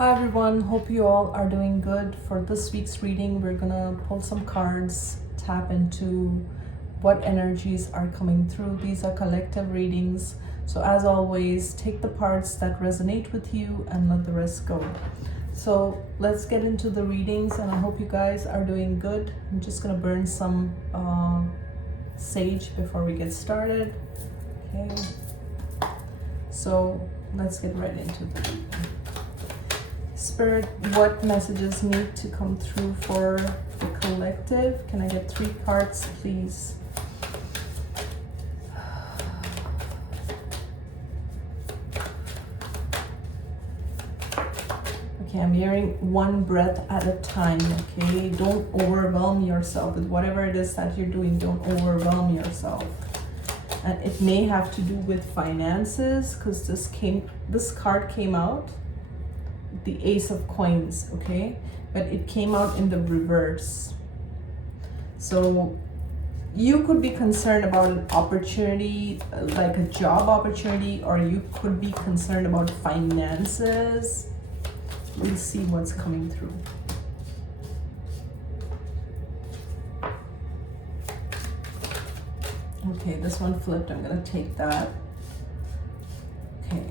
Hi everyone, hope you all are doing good. For this week's reading, we're gonna pull some cards, tap into what energies are coming through. These are collective readings. So as always, take the parts that resonate with you and let the rest go. So let's get into the readings, and I hope you guys are doing good. I'm just gonna burn some sage before we get started. Okay. So let's get right into the reading. Spirit, what messages need to come through for the collective? Can I get 3 parts, please? Okay, I'm hearing one breath at a time, okay? Don't overwhelm yourself with whatever it is that you're doing. Don't overwhelm yourself. And it may have to do with finances, because this card came out, the Ace of Coins, okay, but it came out in the reverse. So you could be concerned about an opportunity, like a job opportunity, or you could be concerned about finances. We'll see what's coming through. Okay, this one flipped. I'm gonna take that. Okay.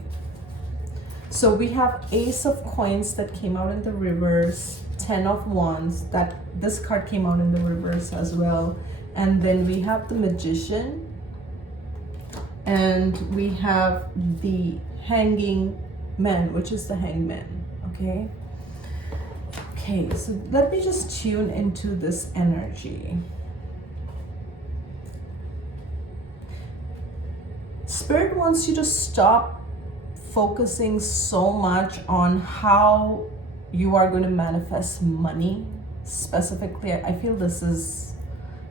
So we have Ace of Coins that came out in the reverse, 10 of Wands, that this card came out in the reverse as well. And then we have the Magician, and we have the Hanging Man, which is the Hangman, okay? Okay, so let me just tune into this energy. Spirit wants you to stop focusing so much on how you are going to manifest money. Specifically, I feel this is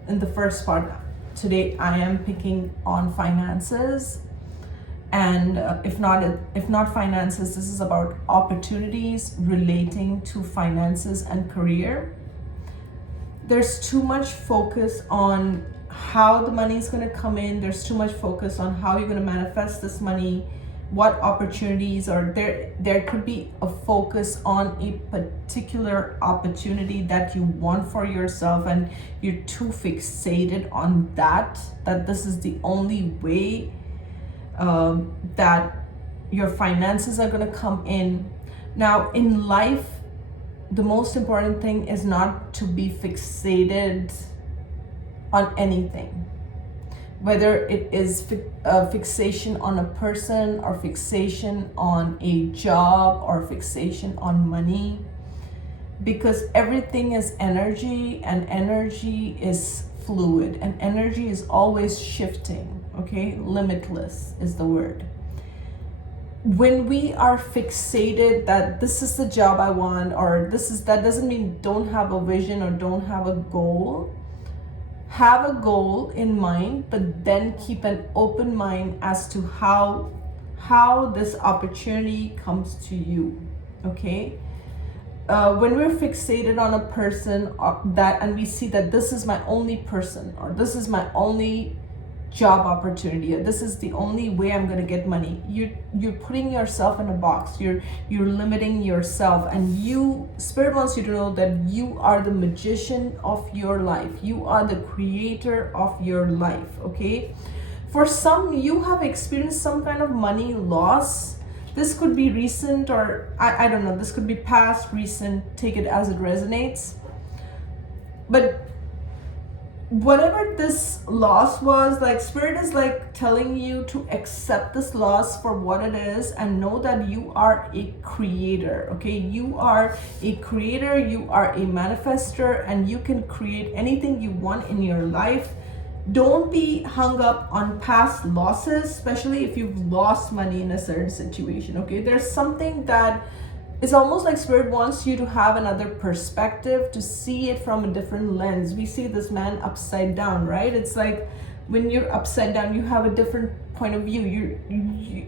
in the first part. Today I am picking on finances, and if not finances, this is about opportunities relating to finances and career. There's too much focus on how the money is going to come in. There's too much focus on how you're going to manifest this money, what opportunities, or there could be a focus on a particular opportunity that you want for yourself, and you're too fixated on that this is the only way that your finances are going to come in. Now in life, the most important thing is not to be fixated on anything, whether it is fixation on a person, or fixation on a job, or fixation on money, because everything is energy, and energy is fluid, and energy is always shifting, okay? Limitless is the word. When we are fixated that this is the job I want, or that doesn't mean don't have a vision or don't have a goal. Have a goal in mind, but then keep an open mind as to how this opportunity comes to you, okay? When we're fixated on a person and we see that this is my only person, or this is my only job opportunity, or this is the only way I'm going to get money, you're putting yourself in a box. You're limiting yourself, and Spirit wants you to know that you are the magician of your life. You are the creator of your life, okay? For some, you have experienced some kind of money loss. This could be recent, or I don't know, this could be past, recent, take it as it resonates. But whatever this loss was, like, Spirit is like telling you to accept this loss for what it is, and know that you are a creator, okay? You are a creator, you are a manifester, and you can create anything you want in your life. Don't be hung up on past losses, especially if you've lost money in a certain situation, okay? There's something that it's almost like Spirit wants you to have another perspective, to see it from a different lens. We see this man upside down, right? It's like when you're upside down, you have a different point of view.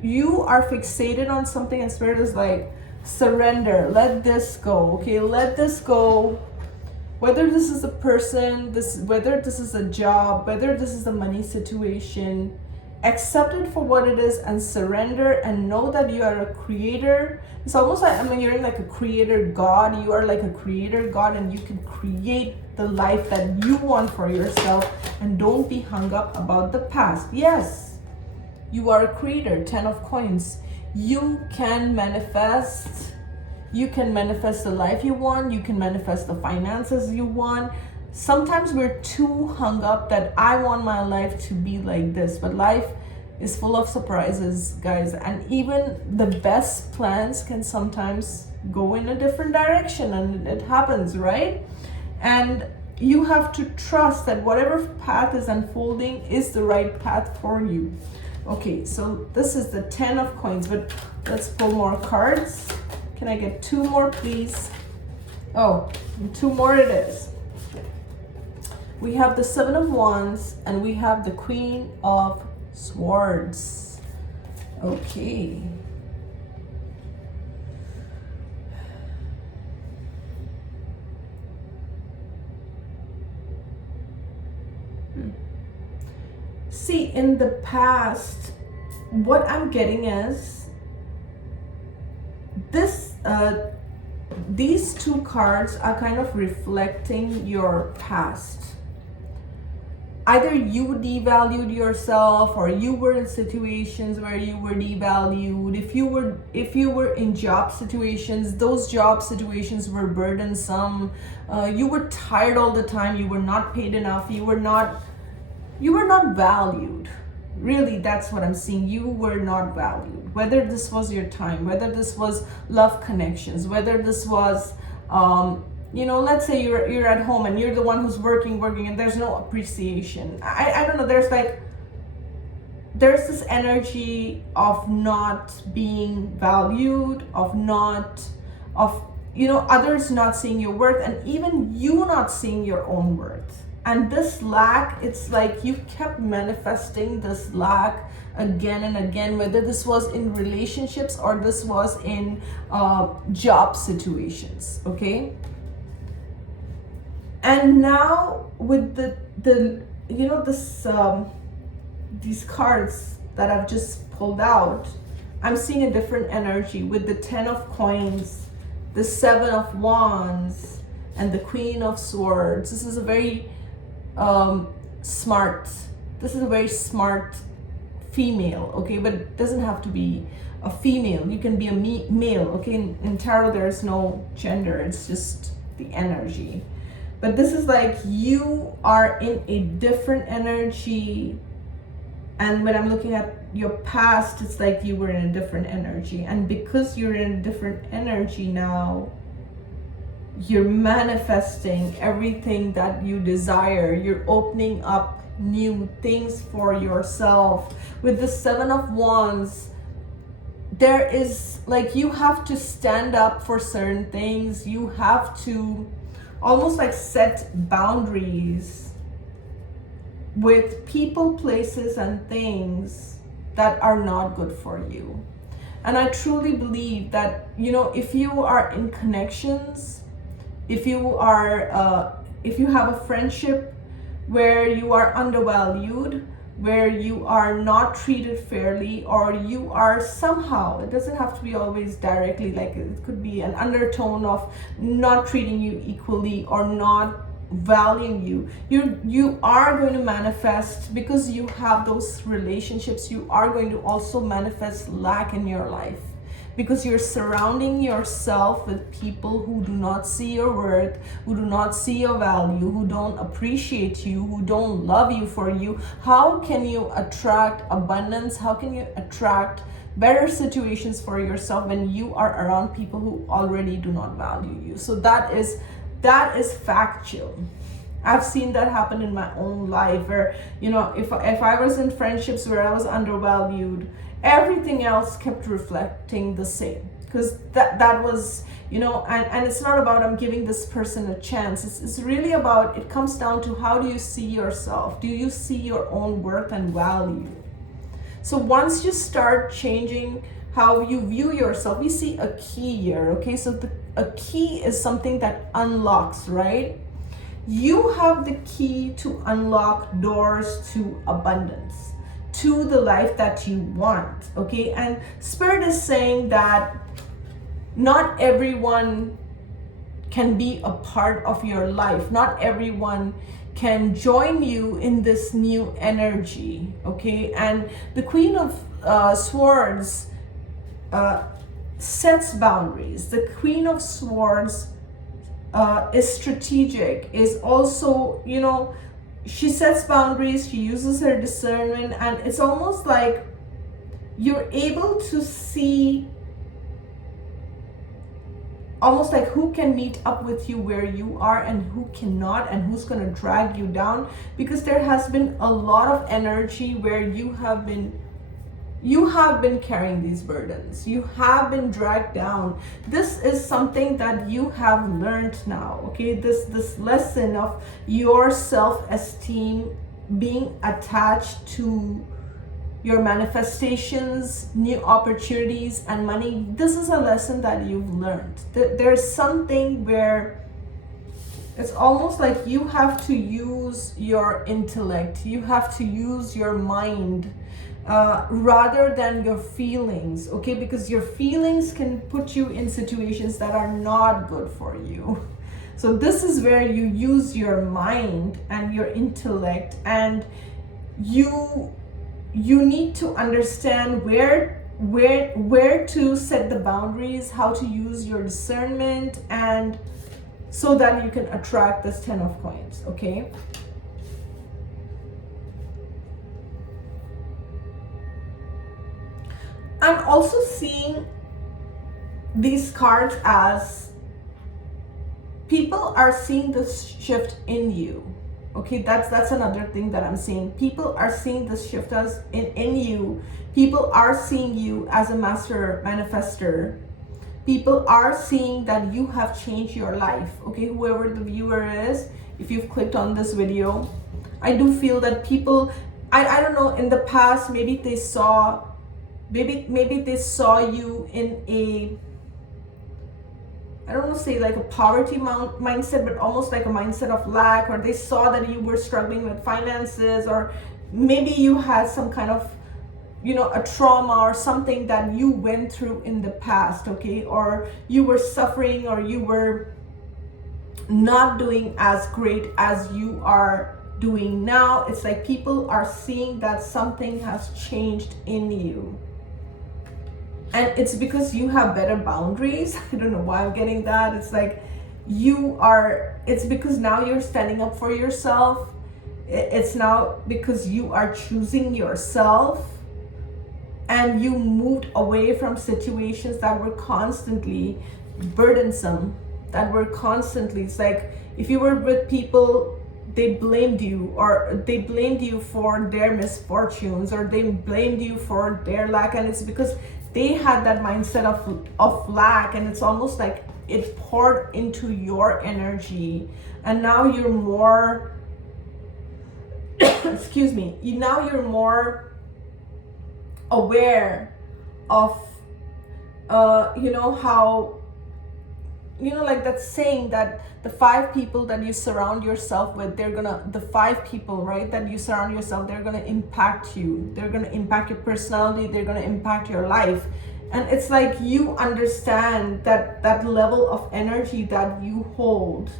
You are fixated on something, and Spirit is like, surrender, let this go, okay? Let this go. Whether this is a person, whether this is a job, whether this is a money situation, accept it for what it is and surrender and know that you are a creator. It's almost like, I mean, you're like a creator God. You are like a creator God, and you can create the life that you want for yourself, and don't be hung up about the past. Yes, you are a creator. 10 of coins. You can manifest. You can manifest the life you want. You can manifest the finances you want. Sometimes we're too hung up that I want my life to be like this, but life is full of surprises, guys, and even the best plans can sometimes go in a different direction, and it happens, right? And you have to trust that whatever path is unfolding is the right path for you. Okay, so this is the 10 of coins, but let's pull more cards. Can I get 2 more, please? Oh, 2 more it is. We have the 7 of wands, and we have the Queen of swords. Okay. See, in the past, what I'm getting is this, these 2 cards are kind of reflecting your past. Either you devalued yourself, or you were in situations where you were devalued. If you were in job situations, those job situations were burdensome. You were tired all the time. You were not paid enough. You were not valued. Really, that's what I'm seeing. You were not valued. Whether this was your time, whether this was love connections, whether this was let's say you're at home and you're the one who's working, and there's no appreciation. I don't know, there's this energy of not being valued, of others not seeing your worth, and even you not seeing your own worth. And this lack, it's like you kept manifesting this lack again and again, whether this was in relationships or this was in job situations, okay? And now with these cards that I've just pulled out, I'm seeing a different energy with the 10 of coins, the 7 of wands, and the Queen of swords. This is a very smart female, okay? But it doesn't have to be a female. You can be a male, okay? In tarot, there's no gender. It's just the energy. But this is like you are in a different energy. And when I'm looking at your past, it's like you were in a different energy. And because you're in a different energy now, you're manifesting everything that you desire. You're opening up new things for yourself. With the 7 of wands, there is like, you have to stand up for certain things. You have to almost like set boundaries with people, places, and things that are not good for you. And I truly believe that, if you are in connections, if you have a friendship where you are undervalued, where you are not treated fairly, or you are somehow, it doesn't have to be always directly, like it could be an undertone of not treating you equally or not valuing you, you are going to manifest, because you have those relationships, you are going to also manifest lack in your life, because you're surrounding yourself with people who do not see your worth, who do not see your value, who don't appreciate you, who don't love you for you. How can you attract abundance? How can you attract better situations for yourself when you are around people who already do not value you? So that is factual. I've seen that happen in my own life, where if I was in friendships where I was undervalued, everything else kept reflecting the same, because that was and it's not about I'm giving this person a chance. It's really about, it comes down to, how do you see yourself? Do you see your own worth and value? So once you start changing how you view yourself, we see a key here, okay? So a key is something that unlocks, right? You have the key to unlock doors to abundance, to the life that you want. Okay, and Spirit is saying that not everyone can be a part of your life. Not everyone can join you in this new energy. Okay, and the Queen of Swords sets boundaries. The Queen of Swords is strategic, is also, you know, she sets boundaries, she uses her discernment, and it's almost like you're able to see almost like who can meet up with you where you are and who cannot, and who's going to drag you down, because there has been a lot of energy where you have been carrying these burdens. You have been dragged down. This is something that you have learned now. Okay, this lesson of your self-esteem being attached to your manifestations, new opportunities, and money. This is a lesson that you've learned. There's something where it's almost like you have to use your intellect, you have to use your mind rather than your feelings, okay? Because your feelings can put you in situations that are not good for you. So this is where you use your mind and your intellect, and you need to understand where to set the boundaries, how to use your discernment, and so that you can attract this 10 of coins. Okay, I'm also seeing these cards as people are seeing this shift in you. Okay, that's another thing that I'm seeing. People are seeing this shift as in you. People are seeing you as a master manifester. People are seeing that you have changed your life. Okay, whoever the viewer is, if you've clicked on this video, I do feel that people, I don't know, in the past, maybe they saw you in a, I don't want to say like a poverty mindset, but almost like a mindset of lack, or they saw that you were struggling with finances, or maybe you had some kind of, you know, a trauma or something that you went through in the past, okay? Or you were suffering, or you were not doing as great as you are doing now. It's like people are seeing that something has changed in you. And it's because you have better boundaries. I don't know why I'm getting that. It's like it's because now you're standing up for yourself. It's now because you are choosing yourself, and you moved away from situations that were constantly burdensome, that were constantly, it's like if you were with people, they blamed you, or they blamed you for their misfortunes, or they blamed you for their lack, and it's because they had that mindset of lack, and it's almost like it poured into your energy, and now you're more excuse me, now you're more aware of you know how, you know, like that saying that the 5 people that you surround yourself with, the 5 people, right, that you surround yourself, they're gonna impact you. They're gonna impact your personality. They're gonna impact your life. And it's like you understand that level of energy that you hold.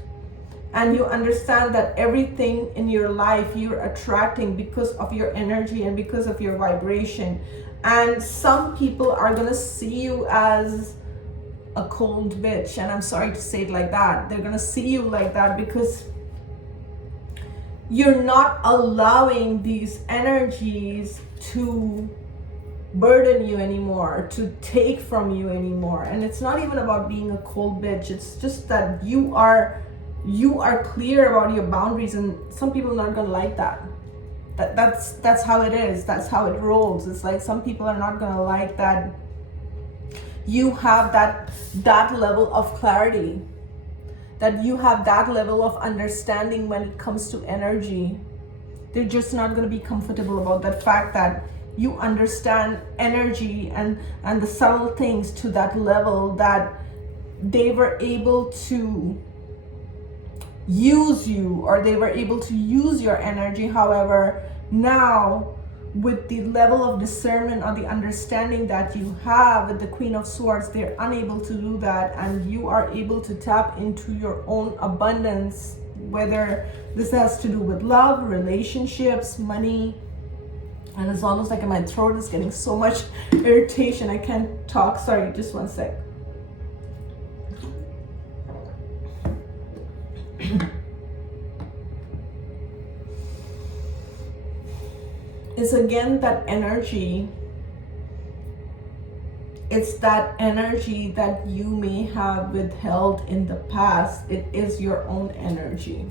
And you understand that everything in your life you're attracting because of your energy and because of your vibration. And some people are gonna see you as a cold bitch, and I'm sorry to say it like that. They're gonna see you like that because you're not allowing these energies to burden you anymore, to take from you anymore. And it's not even about being a cold bitch. It's just that you are clear about your boundaries, and some people are not gonna like that. That's how it is. That's how it rolls. It's like some people are not gonna like that you have that level of clarity, that you have that level of understanding when it comes to energy. They're just not going to be comfortable about that fact that you understand energy and the subtle things to that level that they were able to use you, or they were able to use your energy. However, now with the level of discernment or the understanding that you have with the Queen of Swords, they're unable to do that, and you are able to tap into your own abundance, whether this has to do with love, relationships, money. And it's almost like my throat is getting so much irritation, I can't talk. Sorry, just one sec. It's again that energy. It's that energy that you may have withheld in the past. It is your own energy.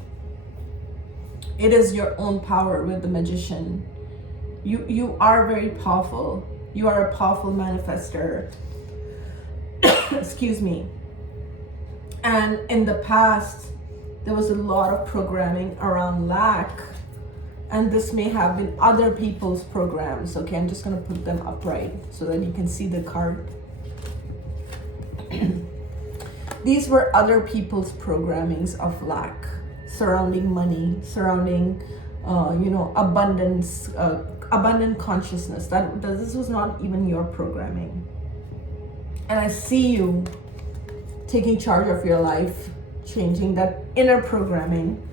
It is your own power with the Magician. You are very powerful. You are a powerful manifester. Excuse me. And in the past, there was a lot of programming around lack. And this may have been other people's programs. Okay, I'm just going to put them upright so that you can see the card. These were other people's programmings of lack, surrounding money, surrounding, abundance, abundant consciousness. That this was not even your programming. And I see you taking charge of your life, changing that inner programming.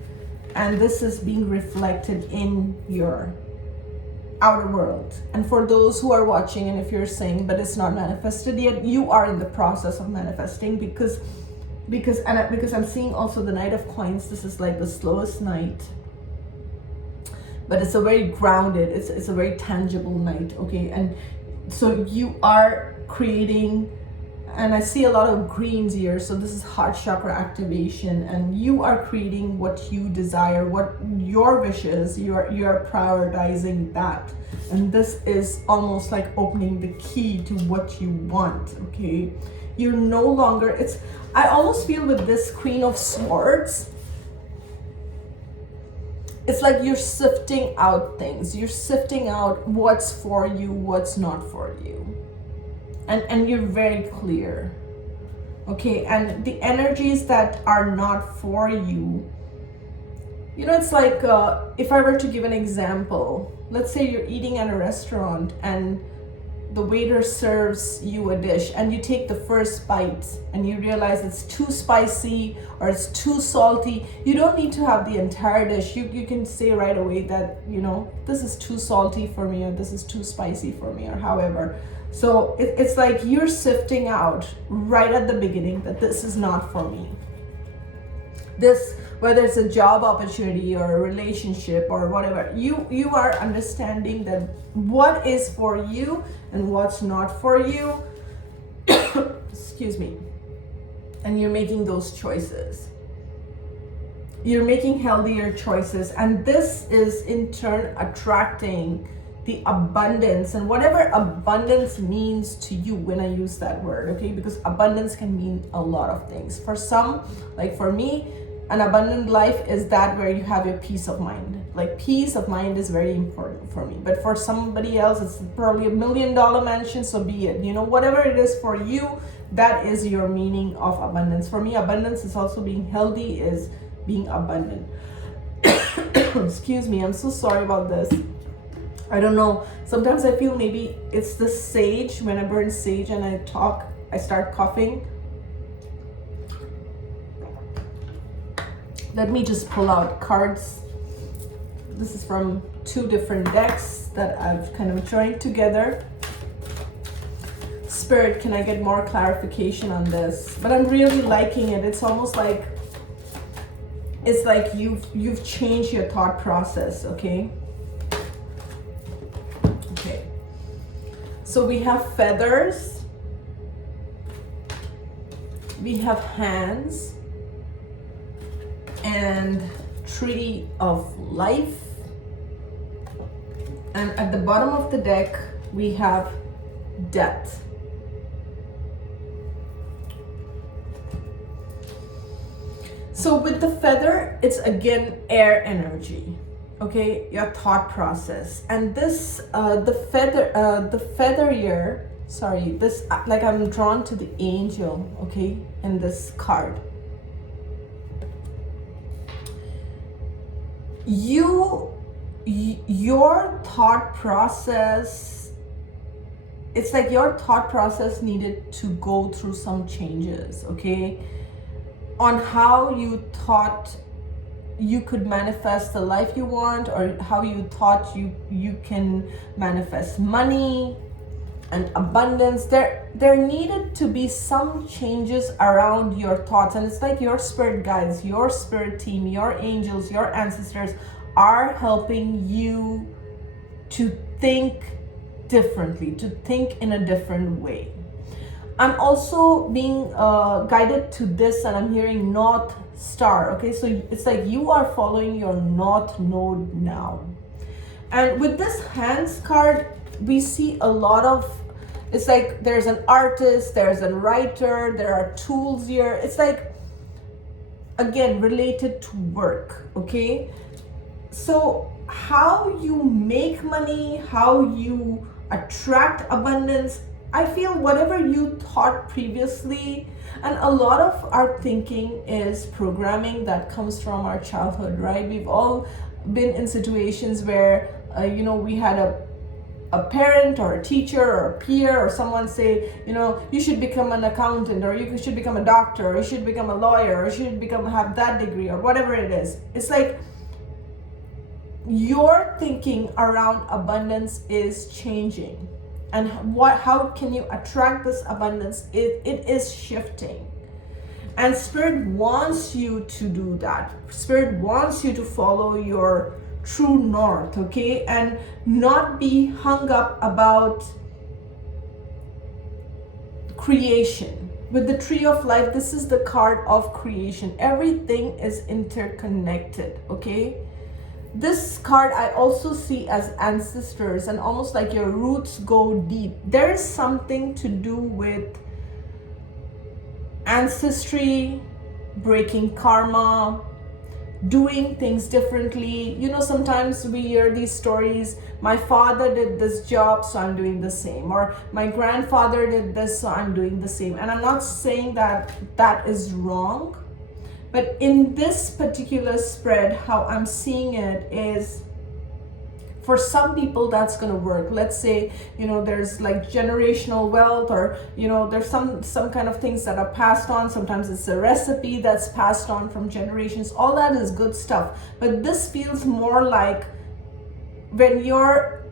And this is being reflected in your outer world. And for those who are watching, and if you're saying, but it's not manifested yet, you are in the process of manifesting because I'm seeing also the Knight of Coins. This is like the slowest night, but it's a very grounded, it's a very tangible night, okay? And so you are creating, and I see a lot of greens here, so this is heart chakra activation, and you are creating what you desire, what your wishes, you're prioritizing that. And this is almost like opening the key to what you want, okay? You're no longer, I almost feel with this Queen of Swords, it's like you're sifting out things. You're sifting out what's for you, what's not for you. And you're very clear, okay? And the energies that are not for you, it's like, if I were to give an example, let's say you're eating at a restaurant and the waiter serves you a dish and you take the first bite and you realize it's too spicy or it's too salty. You don't need to have the entire dish. You can say right away that, this is too salty for me, or this is too spicy for me, or however. So it's like you're sifting out right at the beginning that this is not for me. This, whether it's a job opportunity or a relationship or whatever, you are understanding that what is for you and what's not for you. Excuse me. And you're making those choices. You're making healthier choices, and this is in turn attracting the abundance, and whatever abundance means to you when I use that word, okay? Because abundance can mean a lot of things. For some, like for me, an abundant life is that where you have your peace of mind. Like peace of mind is very important for me. But for somebody else, it's probably $1 million mansion, so be it. Whatever it is for you, that is your meaning of abundance. For me, abundance is also being healthy, is being abundant. Excuse me, I'm so sorry about this. I don't know. Sometimes I feel maybe it's the sage. When I burn sage and I talk, I start coughing. Let me just pull out cards. This is from 2 different decks that I've kind of joined together. Spirit, can I get more clarification on this? But I'm really liking it. It's almost like, it's like you've changed your thought process, okay? So we have feathers, we have hands, and tree of life. And at the bottom of the deck, we have death. So with the feather, it's again air energy. Okay, your thought process. And this, the feather here, sorry, this, like I'm drawn to the angel, okay, in this card. your thought process, it's like your thought process needed to go through some changes, okay, on how you thought you could manifest the life you want, or how you thought you can manifest money and abundance. There needed to be some changes around your thoughts, and it's like your spirit guides, your spirit team, your angels, your ancestors are helping you to think differently, to think in a different way. I'm also being guided to this, and I'm hearing North Star. Okay, so it's like you are following your North Node now. And with this Hands card, we see a lot of, it's like there's an artist, there's a writer, there are tools here. It's like, again, related to work, okay? So how you make money, how you attract abundance, I feel whatever you thought previously, and a lot of our thinking is programming that comes from our childhood, right? We've all been in situations where, we had a parent or a teacher or a peer or someone say, you should become an accountant, or you should become a doctor, or you should become a lawyer, or you should have that degree, or whatever it is. It's like your thinking around abundance is changing. And how can you attract this abundance? It is shifting. And Spirit wants you to do that. Spirit wants you to follow your true north, okay? And not be hung up about creation. With the Tree of Life, this is the card of creation. Everything is interconnected, okay? This card I also see as ancestors, and almost like your roots go deep. There is something to do with ancestry, breaking karma, doing things differently. Sometimes we hear these stories, my father did this job, so I'm doing the same, or my grandfather did this, so I'm doing the same. And I'm not saying that that is wrong, but in this particular spread, how I'm seeing it is, for some people that's going to work. Let's say, there's like generational wealth, or, there's some kind of things that are passed on. Sometimes it's a recipe that's passed on from generations. All that is good stuff. But this feels more like when your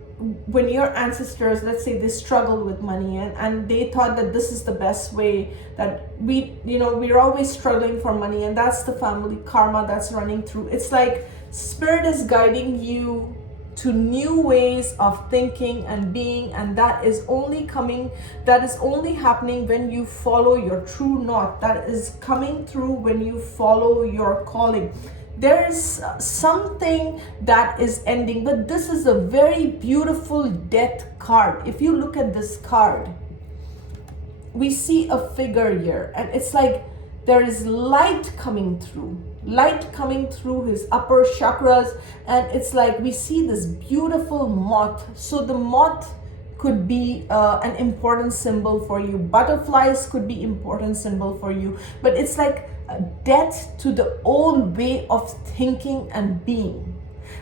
ancestors, let's say, they struggled with money, and they thought that this is the best way, that we're always struggling for money, and that's the family karma that's running through. It's like Spirit is guiding you to new ways of thinking and being, and that is only happening when you follow your true north. That is coming through when you follow your calling. There is something that is ending, but this is a very beautiful death card. If you look at this card, we see a figure here, and it's like there is light coming through his upper chakras, and it's like we see this beautiful moth. So the moth could be an important symbol for you. Butterflies could be important symbol for you, but it's like a death to the old way of thinking and being.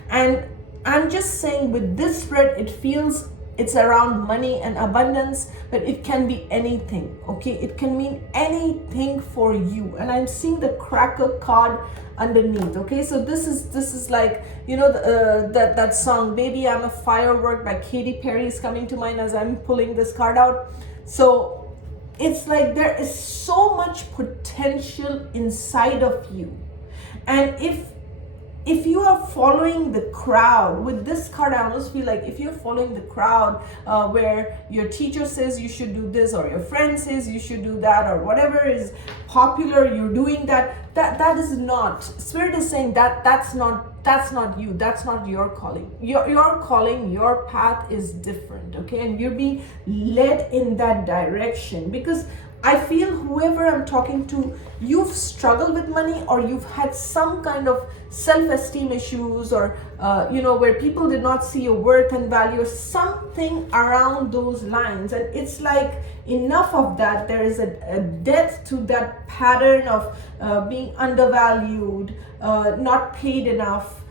And I'm just saying, with this spread, it feels it's around money and abundance, but it can be anything, okay? It can mean anything for you. And I'm seeing the cracker card underneath, okay? So this is like, that song, Baby I'm a Firework by Katy Perry is coming to mind as I'm pulling this card out. So it's like there is so much potential inside of you. And if you are following the crowd, with this card, I almost feel like if you're following the crowd, where your teacher says you should do this, or your friend says you should do that, or whatever is popular, you're doing that is not. Spirit is saying that's not you. That's not your calling. Your calling, your path is different, okay? And you're being led in that direction, because I feel whoever I'm talking to, you've struggled with money, or you've had some kind of self-esteem issues, or where people did not see your worth and value, or something around those lines. And it's like, enough of that. There is a death to that pattern of being undervalued, not paid enough,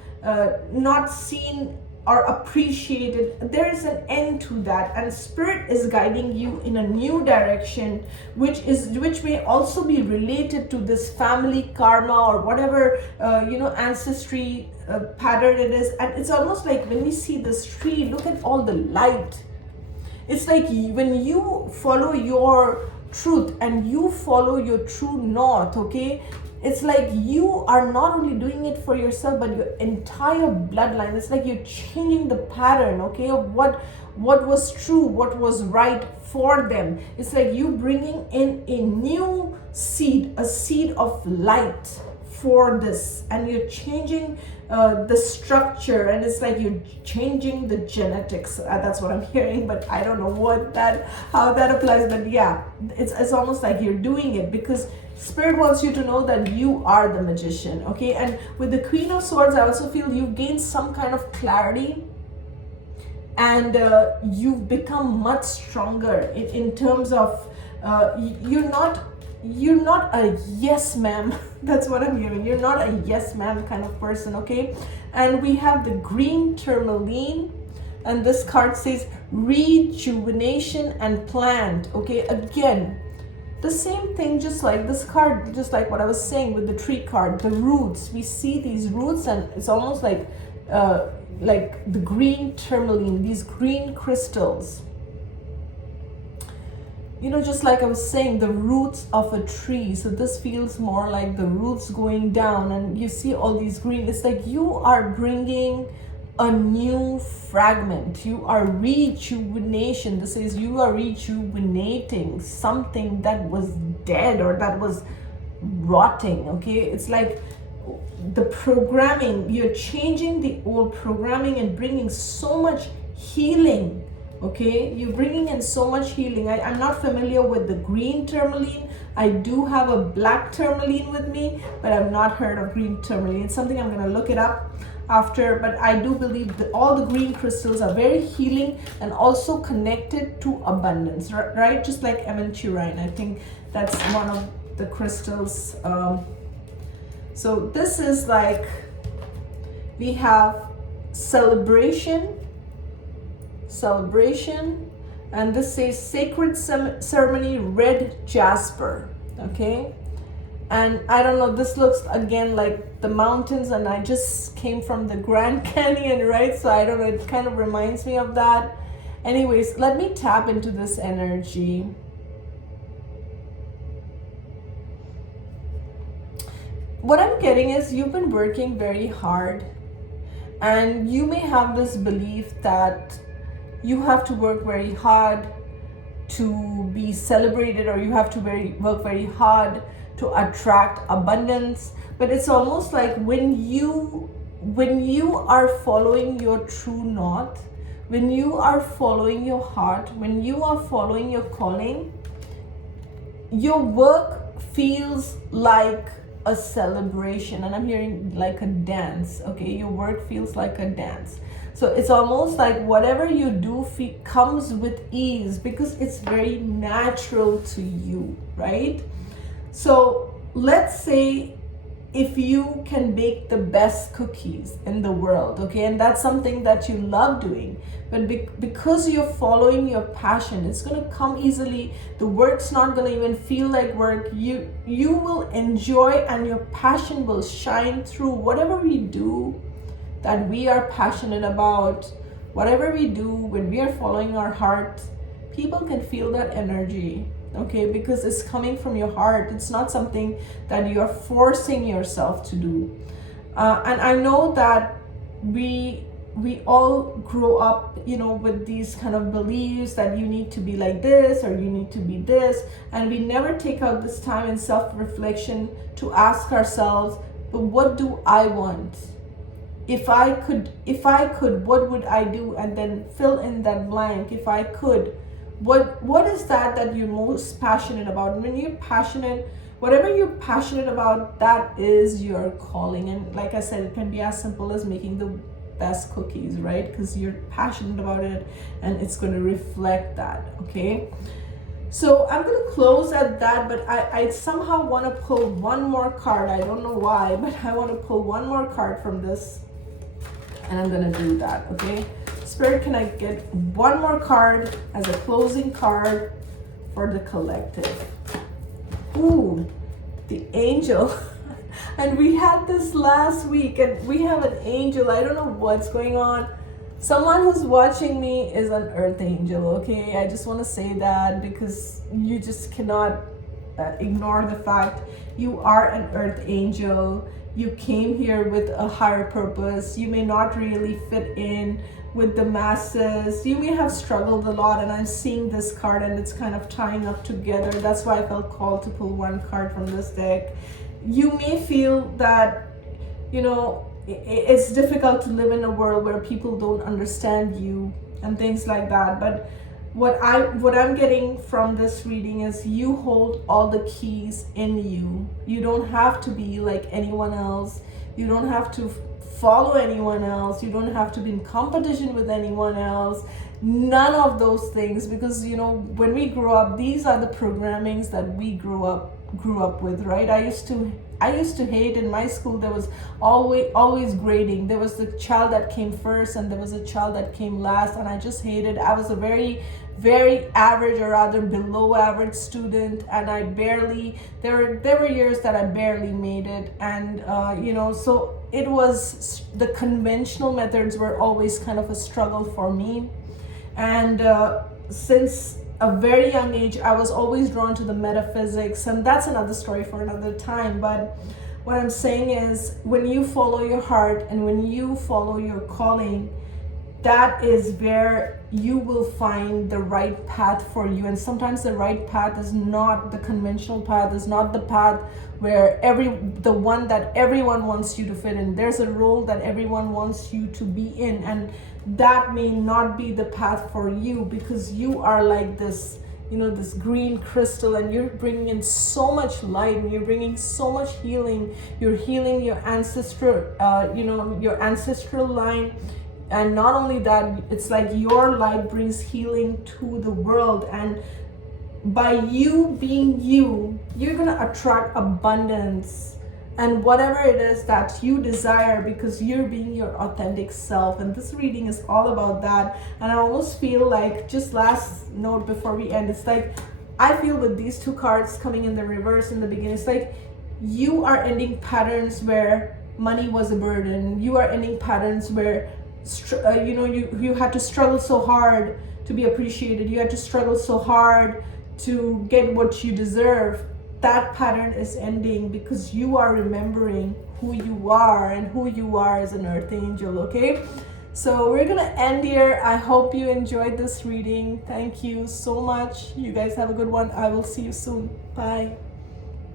not seen are appreciated. There is an end to that, and spirit is guiding you in a new direction, which may also be related to this family karma or whatever ancestry pattern it is. And it's almost like when we see this tree, look at all the light. It's like when you follow your truth and you follow your true north, okay, it's like you are not only doing it for yourself but your entire bloodline. It's like you're changing the pattern, okay, of what was true, what was right for them. It's like you bringing in a new seed, a seed of light for this, and you're changing the structure, and it's like you're changing the genetics. That's what I'm hearing, but I don't know how that applies. But yeah, it's almost like you're doing it because spirit wants you to know that you are the magician, okay? And with the Queen of Swords, I also feel you've gained some kind of clarity, and you've become much stronger in terms of you're not a yes ma'am. That's what I'm hearing. You're not a yes ma'am kind of person, okay? And we have the green tourmaline, and this card says rejuvenation and plant, okay? Again, the same thing, just like this card, just like what I was saying with the tree card, the roots. We see these roots, and it's almost like the green tourmaline, these green crystals. Just like I was saying, the roots of a tree. So this feels more like the roots going down, and you see all these green. It's like you are bringing a new fragment. You are rejuvenation. This is you are rejuvenating something that was dead or that was rotting, okay? It's like the programming. You're changing the old programming and bringing so much healing. Okay, you're bringing in so much healing. I'm not familiar with the green tourmaline. I do have a black tourmaline with me, but I've not heard of green tourmaline. It's something I'm going to look it up after, but I do believe that all the green crystals are very healing and also connected to abundance, right? Just like aventurine. I think that's one of the crystals. So this is like, we have celebration, and this says sacred ceremony, red jasper, okay? And I don't know, this looks again like the mountains, and I just came from the Grand Canyon, right? So I don't know, it kind of reminds me of that. Anyways, let me tap into this energy. What I'm getting is you've been working very hard, and you may have this belief that you have to work very hard to be celebrated, or you have to work very hard to attract abundance. But it's almost like when you are following your true north, when you are following your heart, when you are following your calling, your work feels like a celebration. And I'm hearing like a dance, okay? Your work feels like a dance. So it's almost like whatever you do comes with ease because it's very natural to you, right? So let's say if you can bake the best cookies in the world, okay, and that's something that you love doing, but because you're following your passion, it's going to come easily. The work's not going to even feel like work. You will enjoy, and your passion will shine through whatever we do that we are passionate about. Whatever we do, when we are following our heart, people can feel that energy, okay? Because it's coming from your heart. It's not something that you're forcing yourself to do. And I know that we all grow up, with these kind of beliefs that you need to be like this or you need to be this, and we never take out this time in self-reflection to ask ourselves, but what do I want? If I could, what would I do? And then fill in that blank. If I could, what is that you're most passionate about? And when you're passionate, whatever you're passionate about, that is your calling. And like I said, it can be as simple as making the best cookies, right? Because you're passionate about it, and it's going to reflect that, okay? So I'm going to close at that, but I somehow want to pull one more card. I don't know why, but I want to pull one more card from this. And I'm gonna do that, okay? Spirit, can I get one more card as a closing card for the collective? Ooh, the angel. And we had this last week, and we have an angel. I don't know what's going on. Someone who's watching me is an earth angel, okay? I just want to say that because you just cannot ignore the fact you are an earth angel. You came here with a higher purpose. You may not really fit in with the masses. You may have struggled a lot, and I'm seeing this card and it's kind of tying up together. That's why I felt called to pull one card from this deck. You may feel that, you know, it's difficult to live in a world where people don't understand you and things like that. But what I'm getting from this reading is you hold all the keys in you. You don't have to be like anyone else. You don't have to follow anyone else. You don't have to be in competition with anyone else. None of those things, because you know, when we grow up, these are the programmings that we grew up with, right? I used to hate in my school. There was always grading. There was the child that came first and there was a child that came last, and I just hated. I was a very average, or rather below average student, and I barely, there were years that I barely made it. And you know, so it was, the conventional methods were always kind of a struggle for me. And since a very young age, I was always drawn to the metaphysics, and that's another story for another time. But what I'm saying is, when you follow your heart and when you follow your calling, that is where you will find the right path for you. And sometimes the right path is not the conventional path, is not the path where the one that everyone wants you to fit in. There's a role that everyone wants you to be in, and that may not be the path for you, because you are like this, you know, this green crystal, and you're bringing in so much light, and you're bringing so much healing. You're healing your ancestral, your ancestral line. And not only that, it's like your light brings healing to the world. And by you being you, you're going to attract abundance and whatever it is that you desire, because you're being your authentic self. And this reading is all about that. And I almost feel like, just last note before we end, it's like, I feel with these two cards coming in the reverse in the beginning, it's like you are ending patterns where money was a burden. You are ending patterns where you had to struggle so hard to be appreciated. You had to struggle so hard to get what you deserve. That pattern is ending, because you are remembering who you are, and who you are as an earth angel, okay? So we're gonna end here. I hope you enjoyed this reading. Thank you so much. You guys have a good one. I will see you soon. Bye.